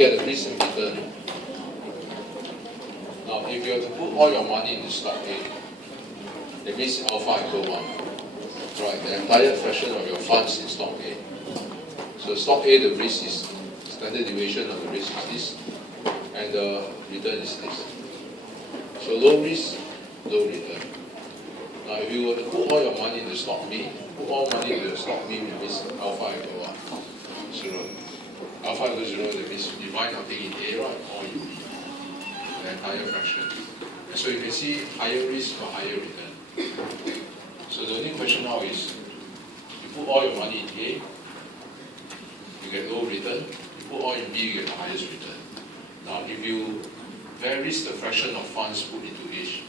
get the risk and return. Now, if you have to put all your money into stock A, that means alpha equal 1. Right, the entire fraction of your funds in stock A. So stock A, the risk is, standard deviation of the risk is this, and the return is this. So low risk, low return. Now if you were to put all your money into stock B, put all money into stock B, it means alpha equal 1, 0. Alpha equal 0, that means you divide nothing in A, right, or in B, the entire fraction. So you can see higher risk for higher return. So the only question now is, you put all your money in A, you get low return. You put all in B, you get the highest return. Now, if you varies the fraction of funds put into each,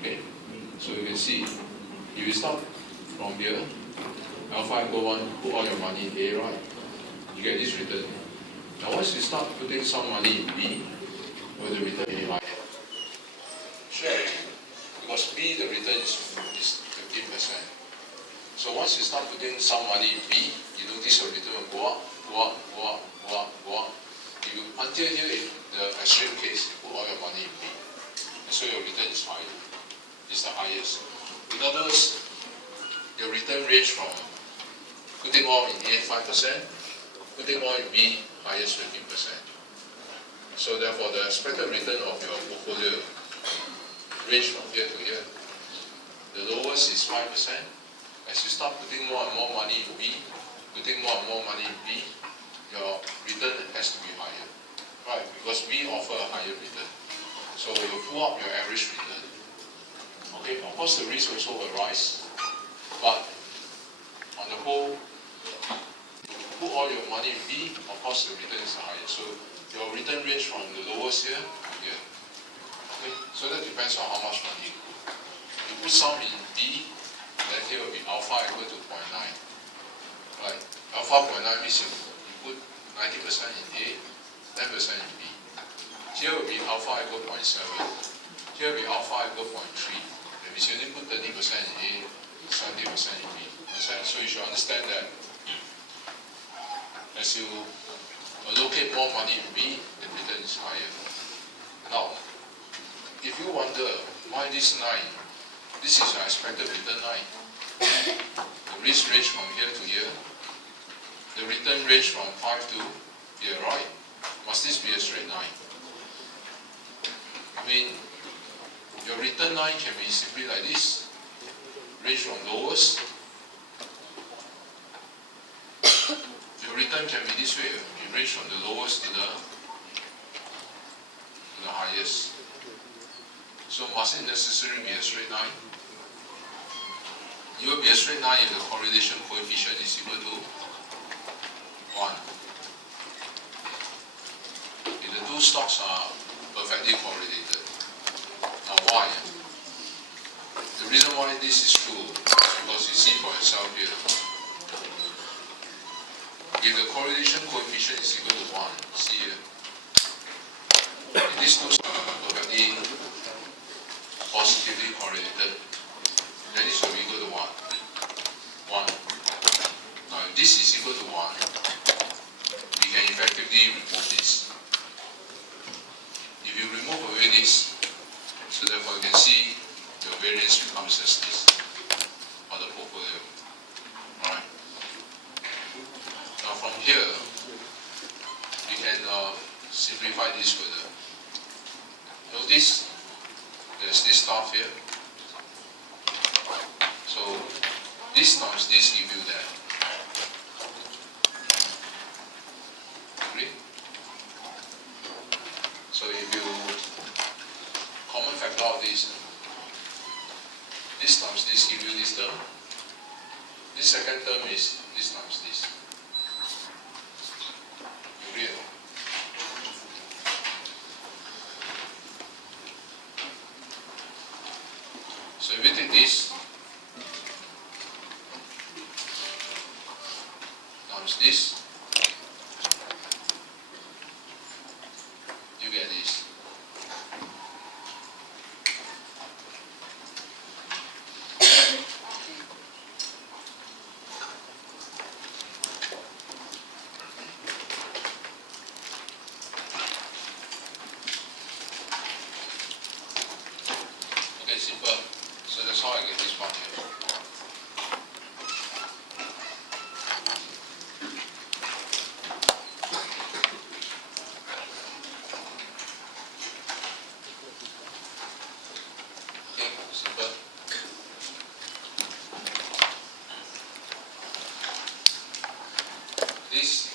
okay, so you can see, if you start from here, alpha equal 1, put all your money in A, right? You get this return. Now, once you start putting some money in B, will the return be higher? Sure, because B, the return is 15%. So once you start putting some money in B, you notice your return will go up, go up, go up, go up, go up. Until here, in the extreme case, you put all your money in B. And so your return is higher. It's the highest. In other words, your return range from putting all in A 5%, putting all in B highest 15%. So therefore, the expected return of your portfolio range from here to here. The lowest is 5%. As you start putting more and more money in B, putting more and more money in B, your return has to be higher, right? Because B offer a higher return. So you pull up your average return. Okay, of course the risk also will rise, but on the whole, put all your money in B, of course the return is higher. So your return range from the lowest here to here. Okay, so that depends on how much money you put. You put some in B, then here will be alpha equal to 0.9. Right? Alpha 0.9 means you put 90% in A, 10% in B. Here will be alpha equal 0.7. Here will be alpha equal 0.3. That means you only put 30% in A, 70% in B. So you should understand that as you allocate more money in B, the return is higher. Now, if you wonder why this 9, this is your expected return 9. The risk range from here to here. The return range from 5 to here, right? Must this be a straight line? I mean, your return line can be simply like this. Range from lowest. Your return can be this way. You range from the lowest to the highest. So must it necessarily be a straight line? It will be a straight line if the correlation coefficient is equal to 1. If the two stocks are perfectly correlated. Now why? The reason why this is true is because you see for yourself here. If the correlation coefficient is equal to 1, see here. If these two stocks are perfectly positively correlated, then this will be equal to 1. 1. Now if this is equal to 1, we can effectively remove this. If you remove away this, so therefore you can see your variance becomes as this for the portfolio. Alright. Now from here, we can simplify this further. Notice there's this stuff here. So this times this give you that. Agree? So if you common factor out this times this give you this term. This second term is this times this. You agree? So if you take this times this, you get this. Simple. This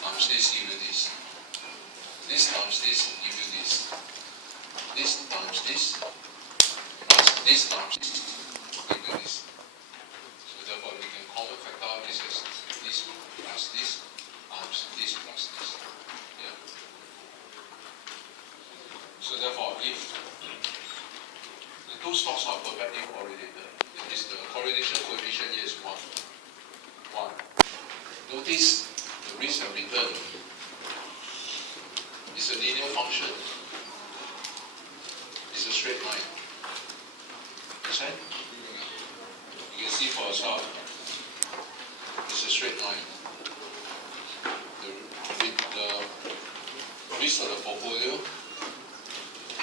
times this give you this. This times this give you this. This times this plus this times this give you this. So therefore we can common factor out this as this plus this times this plus this. Yeah. So therefore if the two stocks are perfectly correlated, that is the correlation coefficient here is 1. Notice the risk and return is a linear function. It's a straight line. Understand? You can see for yourself. It's a straight line. The risk of the portfolio,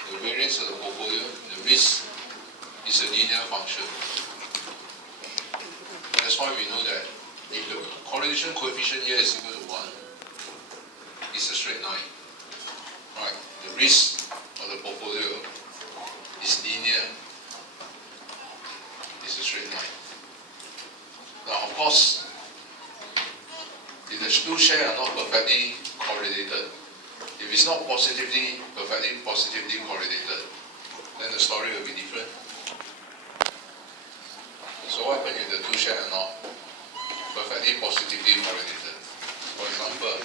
the variance of the portfolio, the risk is a linear function. That's why we know that if the correlation coefficient here is equal to 1, it's a straight line. Right? The risk of the portfolio is linear. It's a straight line. Now, of course, if the two shares are not perfectly correlated, if it's not perfectly correlated, then the story will be different. So what happens if the two shares are not perfectly positively correlated? For example,